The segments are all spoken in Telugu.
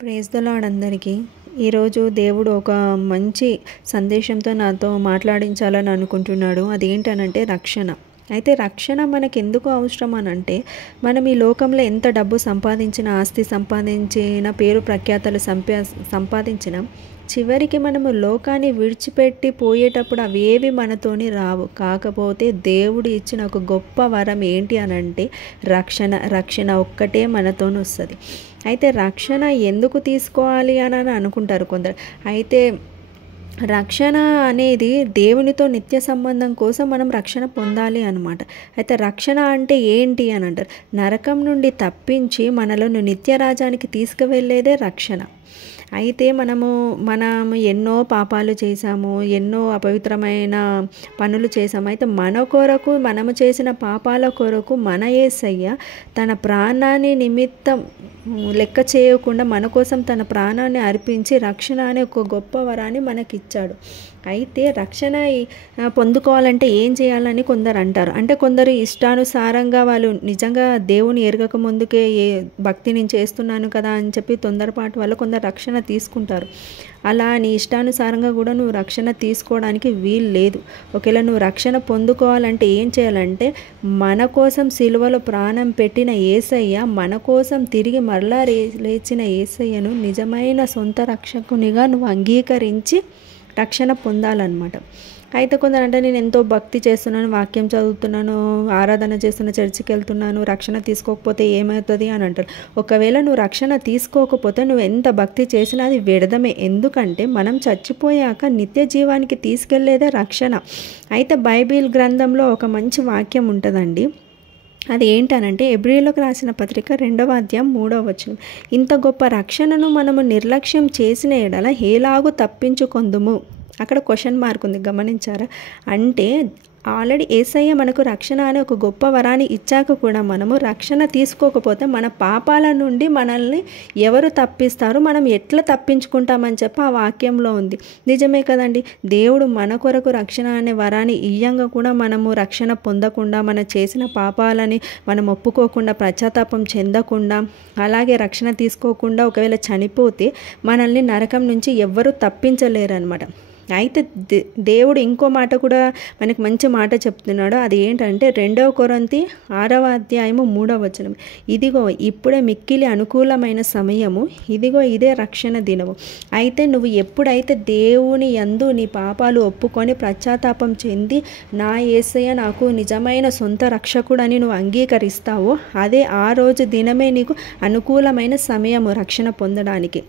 ప్రైజ్ ద లార్డ్ అందరికీ. ఈరోజు దేవుడు ఒక మంచి సందేశంతో నాతో మాట్లాడించాలని అనుకుంటున్నాడు. అదేంటనంటే రక్షణ. అయితే రక్షణ మనకు ఎందుకు అవసరం అనంటే, మనం ఈ లోకంలో ఎంత డబ్బు సంపాదించిన, ఆస్తి సంపాదించిన, పేరు ప్రఖ్యాతలు సంపాదించిన, చివరికి మనము లోకాన్ని విడిచిపెట్టి పోయేటప్పుడు అవేవి మనతోని రావు. కాకపోతే దేవుడు ఇచ్చిన ఒక గొప్ప వరం ఏంటి అనంటే రక్షణ ఒక్కటే మనతోని వస్తుంది. అయితే రక్షణ ఎందుకు తీసుకోవాలి అని అనుకుంటారు కొందరు. అయితే రక్షణ అనేది దేవునితో నిత్య సంబంధం కోసం మనం రక్షణ పొందాలి అన్నమాట. అయితే రక్షణ అంటే ఏంటి అని అంటారు. నరకం నుండి తప్పించి మనలను నిత్య రాజ్యానికి తీసుకువెళ్ళేదే రక్షణ. అయితే మనం ఎన్నో పాపాలు చేశాము, ఎన్నో అపవిత్రమైన పనులు చేశాము. అయితే మన కొరకు, మనము చేసిన పాపాల కొరకు మన యేసయ్య తన ప్రాణాన్ని నిమిత్తం లెక్క చేయకుండా మన కోసం తన ప్రాణాన్ని అర్పించి రక్షణ అనే ఒక గొప్ప వరాన్ని మనకిచ్చాడు. అయితే రక్షణ పొందుకోవాలంటే ఏం చేయాలని కొందరు అంటారు. అంటే కొందరు ఇష్టానుసారంగా వాళ్ళు నిజంగా దేవుని ఎరగక ముందుకే భక్తి నేను చేస్తున్నాను కదా అని చెప్పి తొందరపాటు వల్ల కొందరు రక్షణ తీసుకుంటారు. అలా నీ ఇష్టానుసారంగా కూడా నువ్వు రక్షణ తీసుకోవడానికి వీలు లేదు. ఒకవేళ నువ్వు రక్షణ పొందుకోవాలంటే ఏం చేయాలంటే, మన కోసం సిలువలో ప్రాణం పెట్టిన యేసయ్య, మన కోసం తిరిగి మరలా లేచిన యేసయ్యను నిజమైన సొంత రక్షకునిగా నువ్వు అంగీకరించి రక్షణ పొందాలన్నమాట. అయితే కొందరు అంటే, నేను ఎంతో భక్తి చేస్తున్నాను, వాక్యం చదువుతున్నాను, ఆరాధన చేస్తున్న, చర్చికి వెళ్తున్నాను, రక్షణ తీసుకోకపోతే ఏమవుతుంది అని అంటారు. ఒకవేళ నువ్వు రక్షణ తీసుకోకపోతే నువ్వు ఎంత భక్తి చేసినా అది వ్యర్థమే. ఎందుకంటే మనం చచ్చిపోయాక నిత్య జీవానికి తీసుకెళ్లేదే రక్షణ. అయితే బైబిల్ గ్రంథంలో ఒక మంచి వాక్యం ఉంటుందండి. అది ఏంటనంటే, ఎబ్రీయులకు రాసిన పత్రిక 2వ అధ్యాయం 3వ వచనం. ఇంత గొప్ప రక్షణను మనము నిర్లక్ష్యం చేసిన ఎడల ఎలాగూ తప్పించుకొందుము. అక్కడ క్వశ్చన్ మార్క్ ఉంది, గమనించారా? అంటే ఆల్రెడీ యేసయ్య మనకు రక్షణ అనే ఒక గొప్ప వరాన్ని ఇచ్చాక కూడా మనము రక్షణ తీసుకోకపోతే మన పాపాల నుండి మనల్ని ఎవరు తప్పిస్తారు, మనం ఎట్లా తప్పించుకుంటామని చెప్పి ఆ వాక్యంలో ఉంది. నిజమే కదండి. దేవుడు మన కొరకు రక్షణ అనే వరాన్ని ఇయ్యంగా కూడా మనము రక్షణ పొందకుండా, మనం చేసిన పాపాలని మనం ఒప్పుకోకుండా, పశ్చాత్తాపం చెందకుండా, అలాగే రక్షణ తీసుకోకుండా ఒకవేళ చనిపోతే మనల్ని నరకం నుంచి ఎవ్వరూ తప్పించలేరు అనమాట. అయితే దేవుడు ఇంకో మాట కూడా మనకి మంచి మాట చెప్తున్నాడు. అది ఏంటంటే 2వ కొరింథీ 6వ అధ్యాయము 3వ వచనం. ఇదిగో ఇప్పుడే మిక్కిలి అనుకూలమైన సమయము, ఇదిగో ఇదే రక్షణ దినము. అయితే నువ్వు ఎప్పుడైతే దేవుని యందు నీ పాపాలు ఒప్పుకొని పశ్చాత్తాపం చెంది, నా యేసయ్య నాకు నిజమైన సొంత రక్షకుడని నువ్వు అంగీకరిస్తావో, అదే ఆ రోజు దినమే నీకు అనుకూలమైన సమయము రక్షణ పొందడానికి.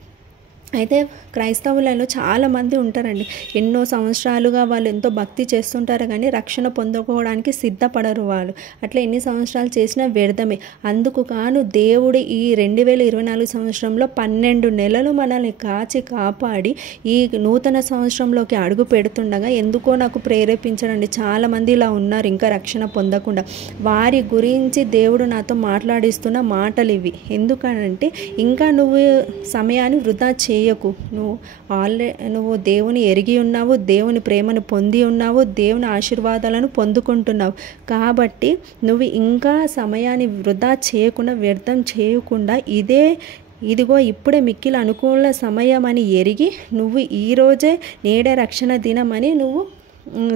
అయితే క్రైస్తవులలో చాలామంది ఉంటారండి, ఎన్నో సంవత్సరాలుగా వాళ్ళు ఎంతో భక్తి చేస్తుంటారు కానీ రక్షణ పొందుకోవడానికి సిద్ధపడరు వాళ్ళు. అట్లా ఎన్ని సంవత్సరాలు చేసినా వ్యర్థమే. అందుకు కాను దేవుడు ఈ 2024 సంవత్సరంలో 12 నెలలు మనల్ని కాపాడి ఈ నూతన సంవత్సరంలోకి అడుగు పెడుతుండగా ఎందుకో నాకు ప్రేరేపించడండి. చాలామంది ఇలా ఉన్నారు ఇంకా రక్షణ పొందకుండా. వారి గురించి దేవుడు నాతో మాట్లాడిస్తున్న మాటలు ఇవి. ఎందుకనంటే, ఇంకా నువ్వు సమయాన్ని వృధా చేయకు. నువ్వు దేవుని ఎరిగి ఉన్నావు, దేవుని ప్రేమను పొంది ఉన్నావు, దేవుని ఆశీర్వాదాలను పొందుకుంటున్నావు. కాబట్టి నువ్వు ఇంకా సమయాన్ని వృధా చేయకుండా, వ్యర్థం చేయకుండా, ఇదిగో ఇప్పుడే మిక్కిలి అనుకూల సమయం అని ఎరిగి నువ్వు ఈరోజే నేడే రక్షణ దినమని నువ్వు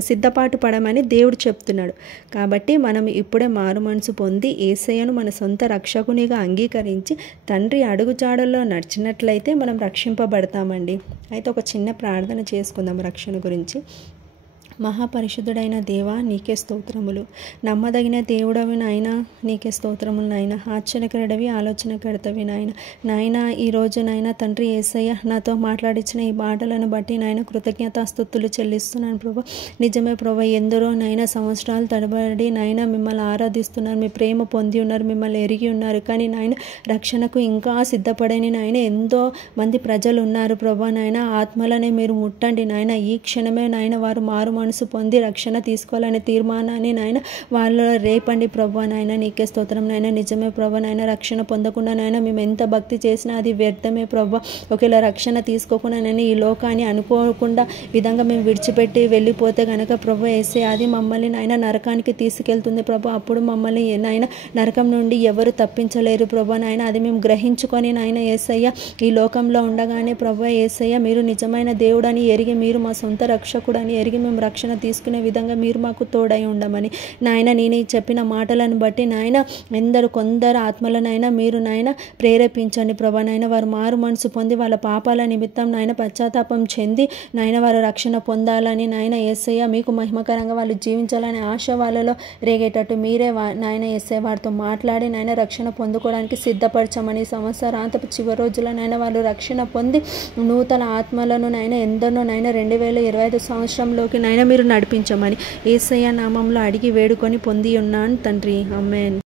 సిద్ధపాటు పడమని దేవుడు చెప్తున్నాడు. కాబట్టి మనం ఇప్పుడే మారు మనసు పొంది యేసయ్యను మన సొంత రక్షకునిగా అంగీకరించి తండ్రి అడుగుజాడల్లో నడిచినట్లయితే మనం రక్షింపబడతామండి. అయితే ఒక చిన్న ప్రార్థన చేసుకుందాం రక్షణ గురించి. మహాపరిశుద్ధుడైన దేవా, నీకే స్తోత్రములు. నమ్మదగిన దేవుడవి నాయన, నీకే స్తోత్రములు నాయన. ఆశ్చర్యకరుడవి, ఆలోచనకర్తవి నాయన. నాయన ఈరోజు నాయన తండ్రి యేసయ్య నాతో మాట్లాడించిన ఈ మాటలను బట్టి నాయన కృతజ్ఞతాస్తుతులు చెల్లిస్తున్నాను ప్రభు. నిజమే ప్రభు, ఎందరో నాయన సంవత్సరాలు తడబడి నాయన మిమ్మల్ని ఆరాధిస్తున్నారు, మీ ప్రేమ పొంది ఉన్నారు, మిమ్మల్ని ఎరిగి ఉన్నారు. కానీ నాయన రక్షణకు ఇంకా సిద్ధపడని నాయన ఎంతో మంది ప్రజలు ఉన్నారు ప్రభు. నాయన ఆత్మలనే మీరు ముట్టండి నాయన. ఈ క్షణమే నాయన వారు మారు మనసు పొంది రక్షణ తీసుకోవాలనే తీర్మానాన్ని నాయన వాళ్ళలో రేపండి ప్రభా. నాయన నీకే స్తోత్రం నాయన. నిజమే ప్రభా నాయన, రక్షణ పొందకుండా నాయన మేము ఎంత భక్తి చేసినా అది వ్యర్థమే ప్రభా. ఒకవేళ రక్షణ తీసుకోకుండా నేను ఈ లోకాన్ని అనుకోకుండా విధంగా మేము విడిచిపెట్టి వెళ్ళిపోతే కనుక ప్రభా యేసయ్య, అది మమ్మల్ని నాయన నరకానికి తీసుకెళ్తుంది ప్రభా. అప్పుడు మమ్మల్ని నాయన నరకం నుండి ఎవరు తప్పించలేరు ప్రభా నాయన. అది మేము గ్రహించుకొని నాయన యేసయ్య ఈ లోకంలో ఉండగానే ప్రభా యేసయ్య మీరు నిజమైన దేవుడని ఎరిగి, మీరు మా సొంత రక్షకుడని ఎరిగి మేము రక్షణ తీసుకునే విధంగా మీరు మాకు తోడై ఉండమని నాయన, నేను చెప్పిన మాటలను బట్టి నాయన కొందరు ఆత్మలనైనా మీరు నాయన ప్రేరేపించండి ప్రభా నాయన. వారు మారు మనసు పొంది వాళ్ళ పాపాల నిమిత్తం నాయన పశ్చాత్తాపం చెంది నాయన వారు రక్షణ పొందాలని నాయన యేసయ్య మీకు మహిమకరంగా వాళ్ళు జీవించాలనే ఆశ వాళ్ళలో రేగేటట్టు మీరే నాయన యేసయ్య వారితో మాట్లాడి నాయన రక్షణ పొందుకోవడానికి సిద్ధపరచమని, సంవత్సరాంతపు చివరి రోజుల నాయన వాళ్ళు రక్షణ పొంది నూతన ఆత్మలను నాయన ఎందరినో నాయన 2025 సంవత్సరంలోకి నాయన మీరు నడిపించమని యేసయ్య నామంలో అడిగి వేడుకొని పొంది ఉన్నాను తండ్రి. ఆమేన్.